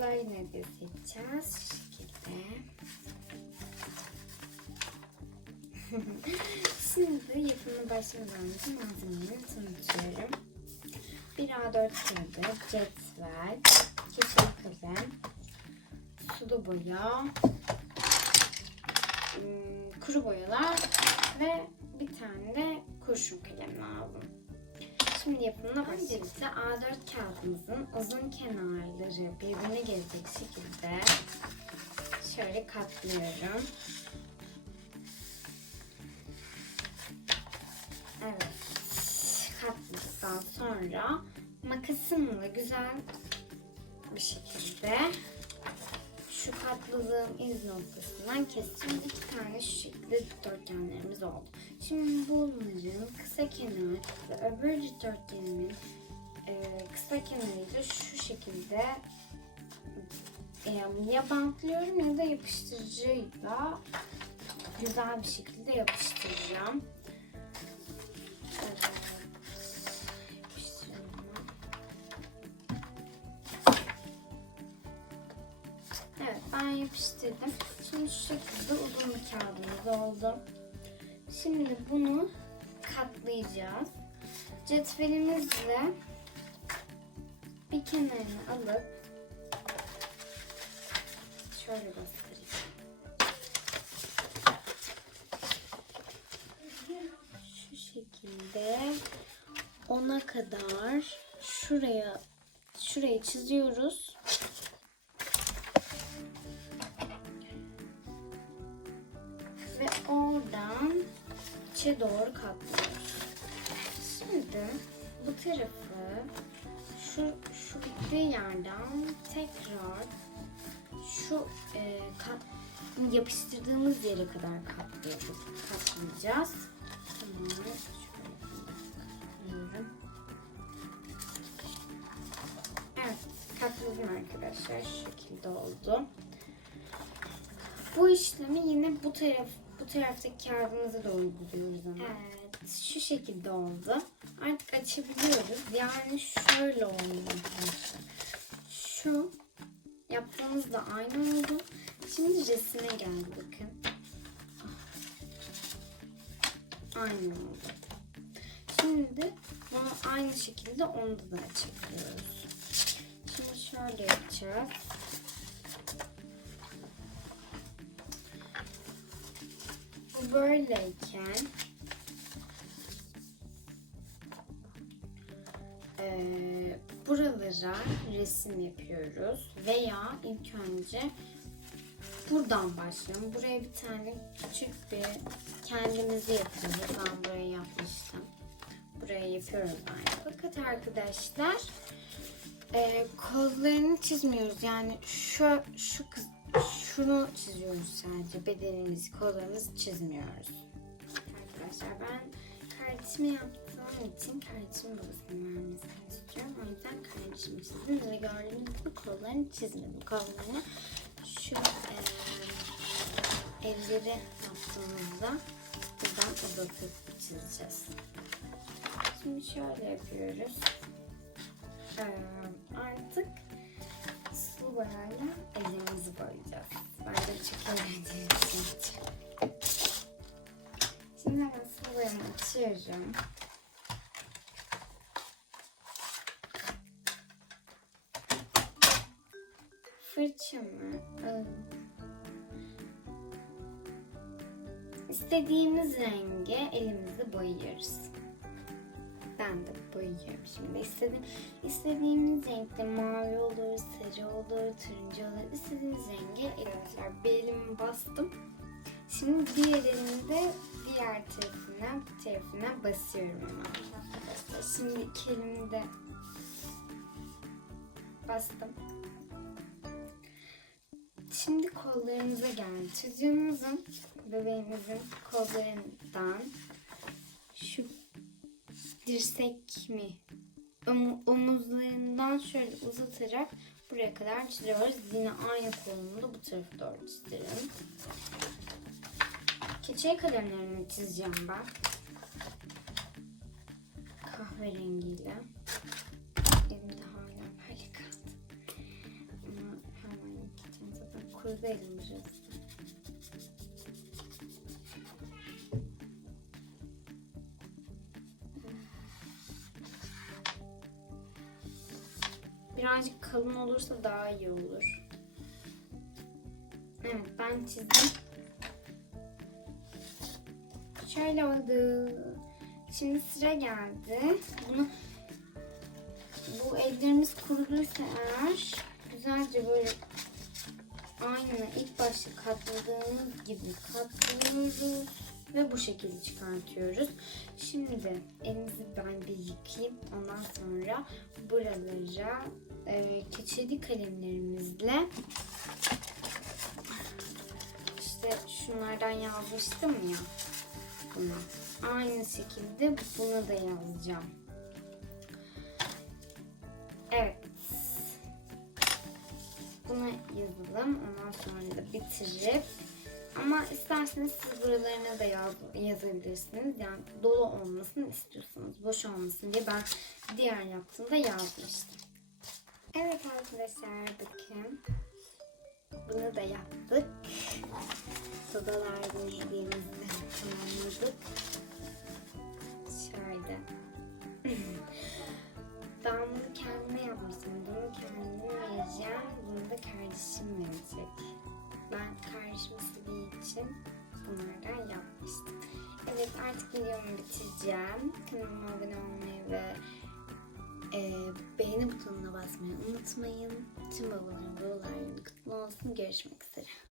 boyalar yine de seçeceğiz. Şu şekilde. Şimdi yapımına başlamadan önce malzemelerini tanıtıyorum. Bir A4 kağıdı, cetvel, keçeli kalem, sulu boya, ım, kuru boyalar ve bir tane de kurşun kalem lazım. Şimdi yapımına başlayalım. A4 kağıdımızın uzun kenarları birbirine gelecek şekilde şöyle katlıyorum. Evet. Katladıktan sonra makasımla güzel bir şekilde şu katladığım iz noktasından keseceğim. İki tane şu şekilde dikdörtgenlerimiz oldu. Şimdi bunların kısa kenarı ve öbür dikdörtgenimin e, kısa kenarıyla şu şekilde e, ya bantlıyorum ya da yapıştırıcıyla güzel bir şekilde yapıştıracağım. Yapıştırdım. Şimdi şu şekilde uzun bir kağıdımız oldu. Şimdi bunu katlayacağız. Cetvelimizle bir kenarını alıp şöyle bastıracağım. Şu şekilde ona kadar şuraya şurayı çiziyoruz. İçe doğru katlıyoruz. Şimdi bu tarafı şu şu bittiği yerden tekrar şu e, kat, yapıştırdığımız yere kadar katlıyoruz. Katlayacağız. Tamam. Evet, katladım arkadaşlar. Şu şekilde oldu. Bu işlemi yine bu taraf bu taraftaki kağıdımıza da uyguluyoruz ama. Evet, şu şekilde oldu. Artık açabiliyoruz. Yani şöyle oldu arkadaşlar. Şu yaptığımız da aynı oldu. Şimdi resime geldi bakın. Aynı oldu. Şimdi bunu aynı şekilde onda da açabiliyoruz. Şimdi şöyle yapacağız. Bu böyleyken eee, buralara resim yapıyoruz veya ilk önce buradan başlayalım. Buraya bir tane küçük bir kendimizi yapıyoruz. Ben burayı yapmıştım. Buraya yapıyoruz aynı. Fakat arkadaşlar eee, kollarını çizmiyoruz. Yani şu şu kız şunu çiziyoruz sadece. Bedenimizi, kollarımızı çizmiyoruz. Arkadaşlar ben kardeşime yaptığım için kardeşimin babasının vermesini istiyorum. O yüzden kardeşimi çizdim ve gördüğünüz gibi kollarını çizmedim. Kollarını şu eee, elleri yaptığımızda buradan uzatıp çizeceğiz. Şimdi şöyle yapıyoruz. Eee, artık sulu boyayla ellerimizi boyayacağız. Bir şey. Şimdi hemen boyamı açıyorum. Fırçamı alıp istediğimiz renge elimizi boyuyoruz. Ben de boyayacağım şimdi. İstediğim, istediğimiz renkte mavi olur, sarı olur, turuncu olur. İstediğiniz renge arkadaşlar bir elimi bastım. Şimdi diğer elimi de diğer tarafına, bu tarafına basıyorum hemen. Şimdi iki elimi de bastım. Şimdi kollarımıza geldi. Çocuğumuzun, bebeğimizin kollarından şu dirsek mi? Omu- omuzlarından şöyle uzatarak buraya kadar çiziyoruz. Yine aynı kolunu da bu tarafa doğru çizelim. Keçe kalemlerini çizeceğim ben. Kahverengiyle. Elimde hala böyle. Ama Hızlı eğleneceğiz. Birazcık kalın olursa daha iyi olur. Evet ben çizdim. Şöyle oldu. Şimdi sıra geldi. Bunu bu ellerimiz kuruduysa eğer güzelce böyle aynı ilk başta katladığımız gibi katlıyoruz ve bu şekilde çıkartıyoruz. Şimdi elimizi ben bir yıkayayım. Ondan sonra buralara e, keçeli kalemlerimizle işte şunlardan yazmıştım ya bunu. Aynı şekilde bunu da yazacağım. Evet. Bunu yazalım. Ondan sonra da bitirip ama isterseniz siz buralarına da yaz, yazabilirsiniz. Yani dolu olmasını istiyorsanız, boş olmasın diye ben diğer yaptığımda yazmıştım. Evet arkadaşlar bakın. Bunu da yaptık. Sodalar hediyemizi tamamladık. Şöyle. ben bunu kendime yapmıştım. Bunu kendime vereceğim. Bunu da kardeşim verecek. Ben kardeşim istediği için bunlardan yapmıştım. Evet artık videomu bitireceğim. Kanalıma abone olmayı ve e, beğeni butonuna basmayı unutmayın. Tüm babaların babaların kutlu olsun. Görüşmek üzere.